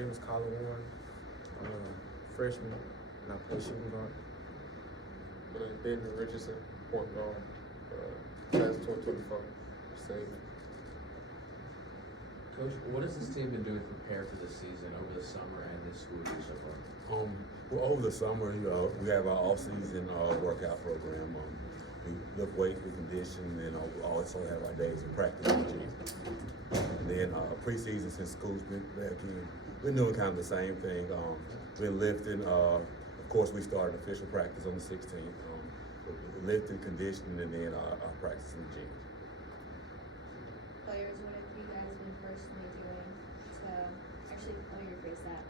name is Colin Warren. I'm a freshman, and I play shooting guard. My name is Benjamin Richardson, point guard, class 2024. Same. Coach, what has this team been doing to prepare for this season over the summer and this school year so far? Well, over the summer, we have our off-season workout program. We lift weights, we condition, and we also have our days of practice in the gym. And then preseason, since school's been back in, we're doing kind of the same thing. We're lifting. Of course, we started official practice on the 16th. Lifting, conditioning, and then our practice in the gym. Players, what have you guys been personally doing to, actually, let me rephrase that.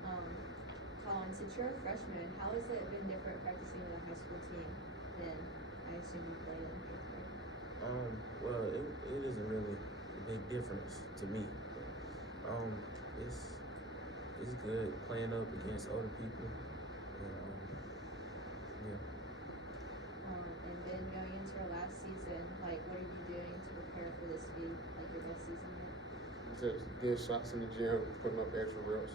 Colin, since you're a freshman, how has it been different practicing with a high school team than I assume you played in eighth grade? Well, it isn't really a big difference to me. It's good playing up against other people. And, yeah. And then going into your last season, like, what are you doing to prepare for this to be like your best season yet? Just get shots in the gym, putting up extra reps.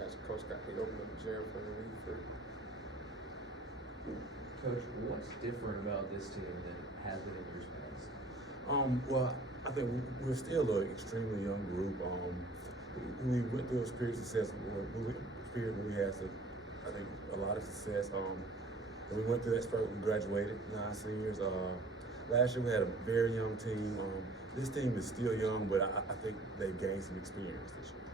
As Coach got me open up the gym for the week for. Coach, what's different about this team than it has been in years past? Well, I think we're still an extremely young group. We went through a period of success. Period where we had, I think, a lot of success. And we went through that spurt. We graduated 9 seniors. Last year we had a very young team. This team is still young, but I think they've gained some experience this year.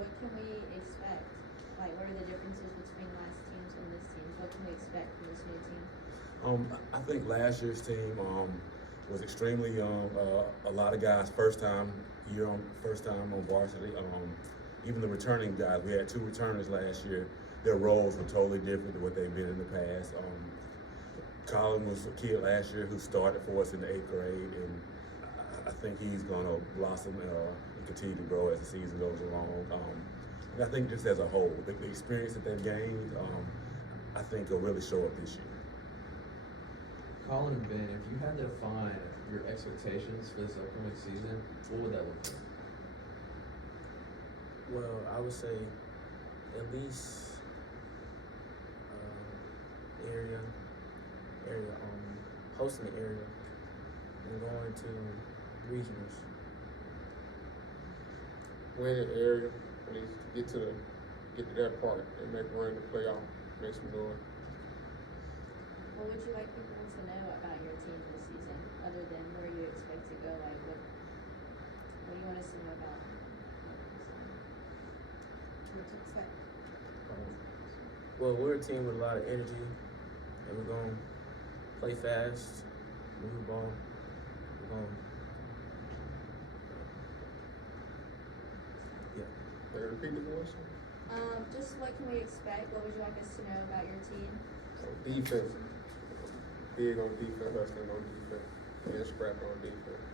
What can we expect? Like, what are the differences between last teams and this team? What can we expect from this new team? I think last year's team was extremely young. A lot of guys first time on varsity. Even the returning guys, we had 2 returners last year. Their roles were totally different than what they've been in the past. Colin was a kid last year who started for us in the 8th grade, and I think he's going to blossom and continue to grow as the season goes along. And I think just as a whole, the experience that they've gained, I think will really show up this year. Colin and Ben, if you had to define your expectations for this upcoming season, what would that look like? Well, I would say at least hosting the area and going to regionals. Win the area, at least get to that part and make a run in the playoff, make some noise. What would you like people to know about your team this season, other than where you expect to go? Like, what do you want us to know about? What to expect? Well, we're a team with a lot of energy, and we're going to play fast, move the ball. We're going to, yeah. Can you repeat the question? Just what can we expect? What would you like us to know about your team? Defense. Big on defense, hustling on defense, being scrappy on defense.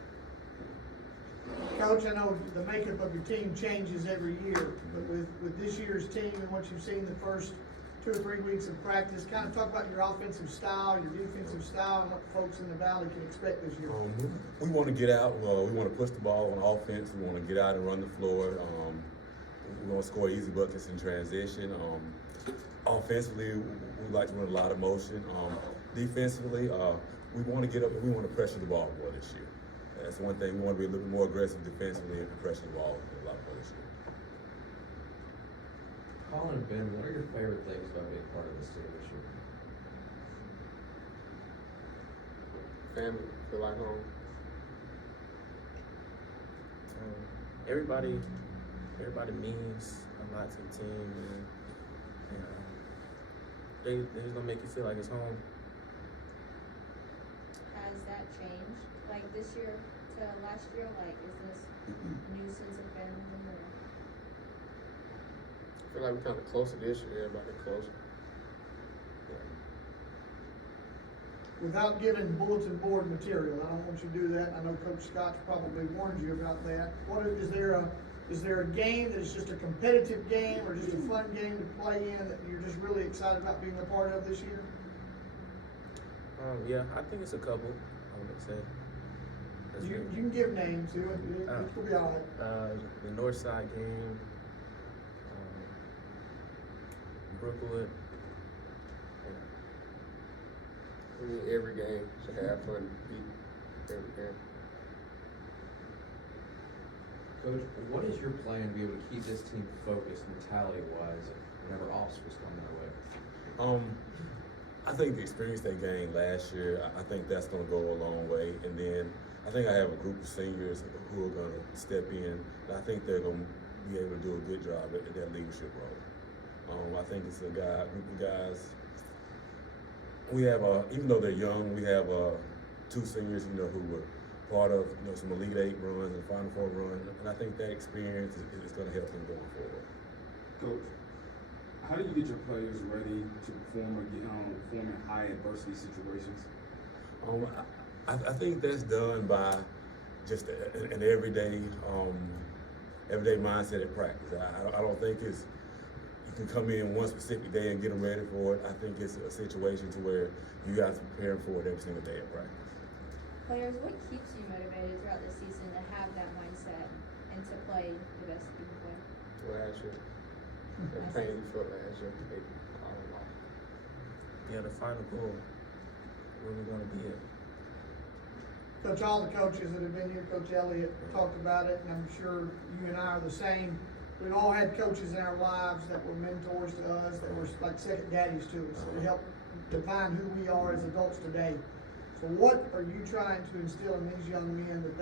Coach, I know the makeup of your team changes every year, but with this year's team and what you've seen the first 2 or 3 weeks of practice, kind of talk about your offensive style, your defensive style, and what folks in the Valley can expect this year. We want to get out. We want to push the ball on offense. We want to get out and run the floor. We want to score easy buckets in transition. Offensively, we like to run a lot of motion. Defensively, we want to get up and we want to pressure the ball more this year. That's one thing. We want to be a little bit more aggressive defensively and pressure the ball a lot more this year. Colin and Ben, what are your favorite things about being part of this team this year? Family, feel like home. Everybody means a lot to the team, and they're just gonna make you feel like it's home. Has that changed, like this year to last year? Like, is this a new sense of family, or? I feel like we're kind of closer this year, everybody closer. Without giving bulletin board material, I don't want you to do that. I know Coach Scott's probably warned you about that. Is there a game that's just a competitive game or just a fun game to play in that you're just really excited about being a part of this year? Yeah, I think it's a couple, I would say. That's You it. can give names, it'll be all right. The North Side game, Brookwood. I mean, every game should have fun, beat every game. Coach, what is your plan to be able to keep this team focused mentality-wise whenever obstacles come their way? I think the experience they gained last year, I think that's going to go a long way. And then I think I have a group of seniors who are going to step in. And I think they're going to be able to do a good job at that leadership role. I think it's a group of guys. We have, even though they're young, we have 2 seniors, who were part of, some Elite 8 runs and Final Four runs. And I think that experience is going to help them going forward. Coach, how do you get your players ready to perform in high adversity situations? I think that's done by just an everyday mindset at practice. I don't think you can come in one specific day and get them ready for it. I think it's a situation to where you guys are preparing for it every single day at practice. Players, what keeps you motivated throughout the season to have that mindset and to play the best you can play? Last year, the pain you felt last year, I don't know. Yeah, the final goal. Where we gonna be at? Coach, all the coaches that have been here, Coach Elliott talked about it, and I'm sure you and I are the same. We've all had coaches in our lives that were mentors to us, that were like second daddies to us, that helped define who we are as adults today. So what are you trying to instill in these young men that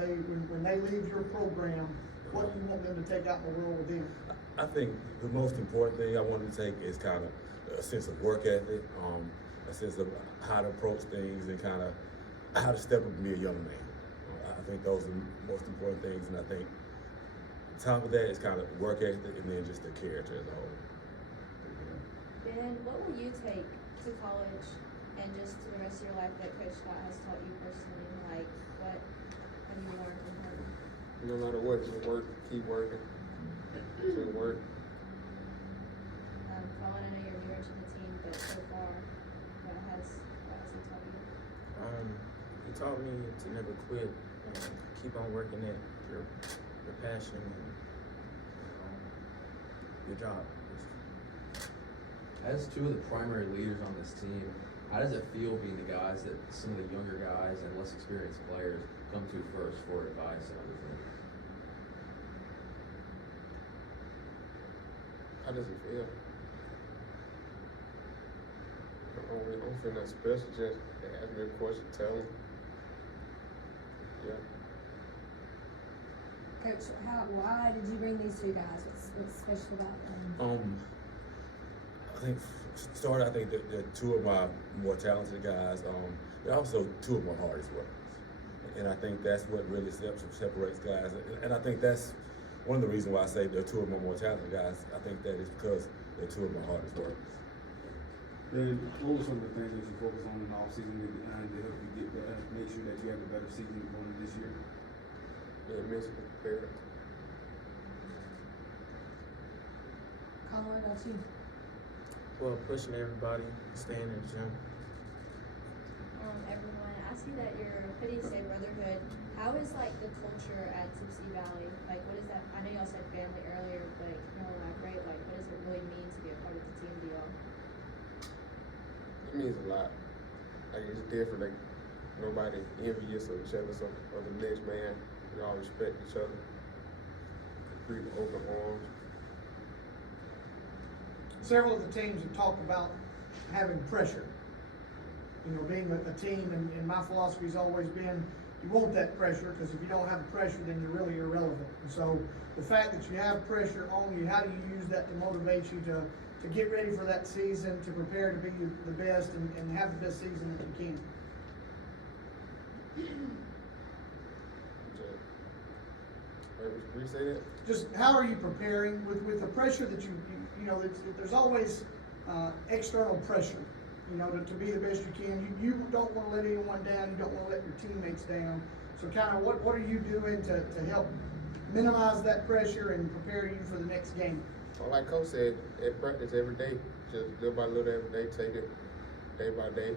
when they leave your program, what do you want them to take out in the world with them? I think the most important thing I want to take is kind of a sense of work ethic, a sense of how to approach things, and kind of how to step up and be a young man. I think those are the most important things, and I think on top of that is kind of work ethic and then just the character as a whole. Ben, what will you take to college and just to the rest of your life that Coach Scott has taught you personally? Like, what have you learned from him? No matter what, just work, keep working. Just work. Colin, I know you're newer to the team, but so far, what has he taught you? He taught me to never quit and keep on working at your passion and your job. As 2 of the primary leaders on this team, how does it feel being the guys that some of the younger guys and less experienced players come to first for advice and other things? How does it feel? I don't feel nothing special, just ask me a question, tell them. Yeah. Coach, why did you bring these 2 guys? What's special about them? I think I think that they're 2 of my more talented guys. They're also 2 of my hardest workers, and I think that's what really separates guys. And I think that's one of the reasons why I say they're 2 of my more talented guys. I think that is because they're 2 of my hardest workers. Then what were some of the things that you focus on in the offseason to help you make sure that you have a better season going into this year? Yeah, mentally prepared. Colin, what about you? Well, pushing everybody, staying in the gym. Everyone, I see that you're putting say brotherhood. How is like the culture at Sipsey Valley? Like, what is that? I know y'all said family earlier, but can you elaborate? Like, what does it really mean to be a part of the team to y'all? It means a lot. Like, it's different. Like, nobody envious of each other, of the next man. We all respect each other. Greet with open arms. Several of the teams have talked about having pressure. Being a team, and my philosophy has always been, you want that pressure, because if you don't have pressure, then you're really irrelevant. And so the fact that you have pressure on you, how do you use that to motivate you to get ready for that season, to prepare to be the best and have the best season that you can? Say that? Just how are you preparing with the pressure that there's always external pressure, to be the best you can. You don't want to let anyone down. You don't want to let your teammates down. So kind of what are you doing to help minimize that pressure and prepare you for the next game? Well, like Coach said, at practice every day, just little by little every day, take it day by day.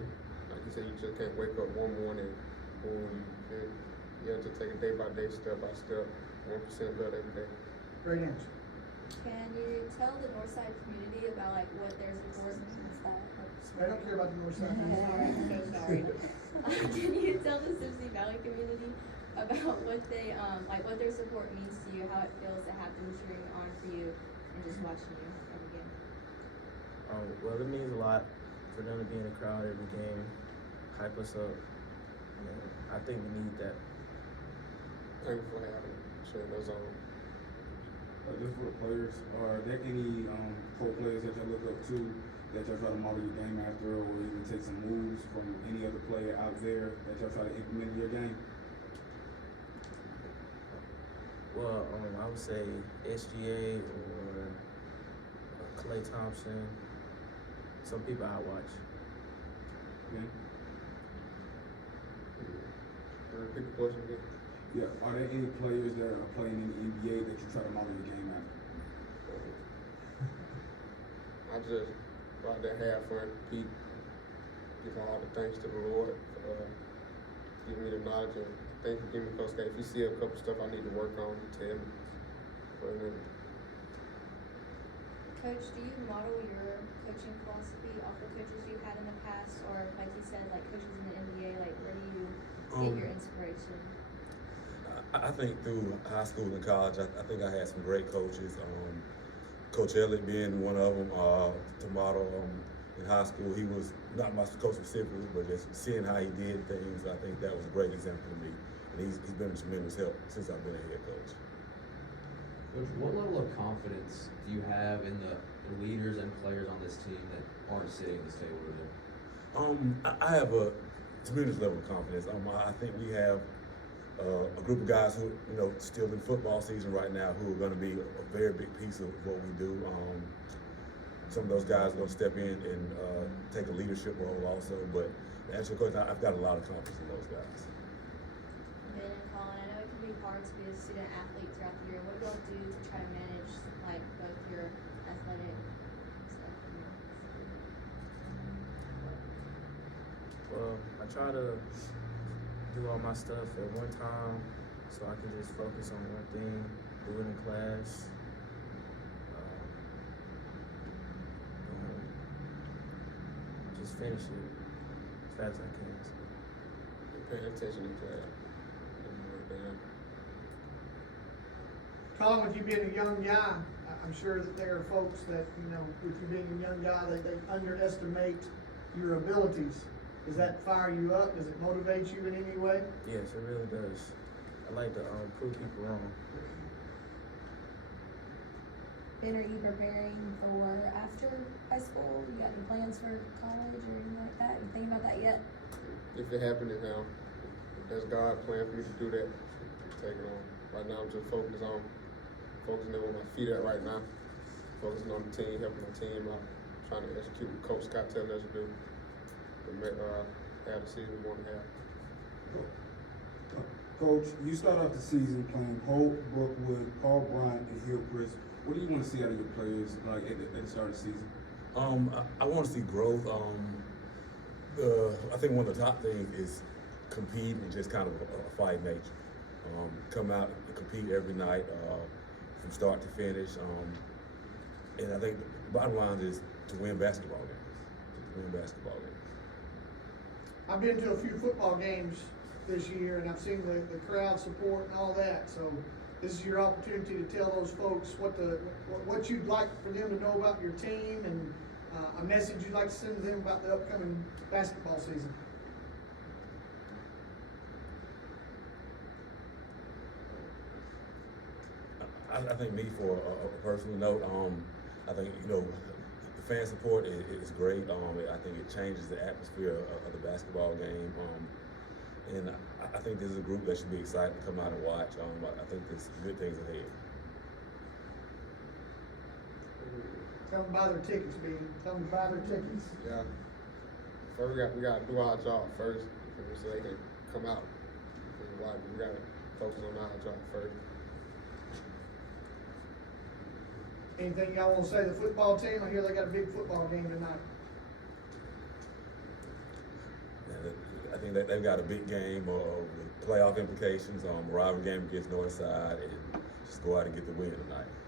Like you said, you just can't wake up one morning, boom, you Yeah, just take it day by day, step by step, 1% better every day. Great answer. Can you tell the Northside community about like what their support means? I don't care about the north side. Sorry, I'm so sorry. Can you tell the Sipsey Valley community about what they like what their support means to you, how it feels to have them cheering on for you and just watching you every game? Well, it means a lot for them to be in the crowd every game, hype us up. And I think we need that. Thankful for having cheering us on. Just for the players, are there any pro players that y'all look up to that y'all try to model your game after, or even take some moves from any other player out there that y'all try to implement in your game? Well, I would say SGA or Klay Thompson. Some people I watch. Okay. Repeat the question again. Yeah, are there any players that are playing in the NBA that you try to model your game after? I just go out there, have fun, compete, give all the thanks to the Lord for giving me the knowledge and thank you for giving me Coach K. If you see a couple stuff I need to work on, tell me. But then, Coach, do you model your coaching philosophy off the coaches you've had in the past, or like you said, like coaches in the NBA? Like, where do you get your inspiration? I think through high school and college, I think I had some great coaches. Coach Elliott being one of them to model. In high school, he was not my coach specifically, but just seeing how he did things, I think that was a great example to me. And he's been a tremendous help since I've been a head coach. Coach, what level of confidence do you have in the leaders and players on this team that aren't sitting at this table today? I have a tremendous level of confidence. I think we have a group of guys who, still in football season right now, who are going to be a very big piece of what we do. Some of those guys are going to step in and take a leadership role also. But to answer your question, I've got a lot of confidence in those guys. Ben and Colin, I know it can be hard to be a student athlete throughout the year. What do you all do to try to manage like both your athletic stuff and your Well, I try to do all my stuff at one time so I can just focus on one thing, do it in class. Just finish it as fast as I can. paying attention in class. Colin, with you being a young guy, I'm sure that there are folks that, with you being a young guy, they underestimate your abilities. Does that fire you up? Does it motivate you in any way? Yes, it really does. I like to prove people wrong. Ben, are you preparing for after high school? You got any plans for college or anything like that? You thinking about that yet? If it happened, if that's God plan for me to do that, take it on. Right now, I'm just focusing on where my feet at right now. Focusing on the team, helping my team out, trying to execute what Coach Scott telling us to do. Have the season we want to have. Coach, you start off the season playing Holt, Brookwood, Paul Bryant, and Hillcrest. What do you want to see out of your players like at the start of the season? I want to see growth. I think one of the top things is compete and just kind of a fight nature. Come out and compete every night from start to finish. And I think the bottom line is to win basketball games. I've been to a few football games this year, and I've seen the crowd support and all that. So this is your opportunity to tell those folks what you'd like for them to know about your team and a message you'd like to send to them about the upcoming basketball season. I think me, for a personal note, I think, the fan support is great. I think it changes the atmosphere of the basketball game. And I think this is a group that should be excited to come out and watch. I think there's good things ahead. Tell them to buy their tickets, B. Tell them to buy their tickets. Yeah. First, we got to do our job first, so they can come out. We got to focus on our job first. Anything y'all want to say to the football team? I hear they got a big football game tonight. I think that they've got a big game with playoff implications, rivalry game against Northside, and just go out and get the win tonight.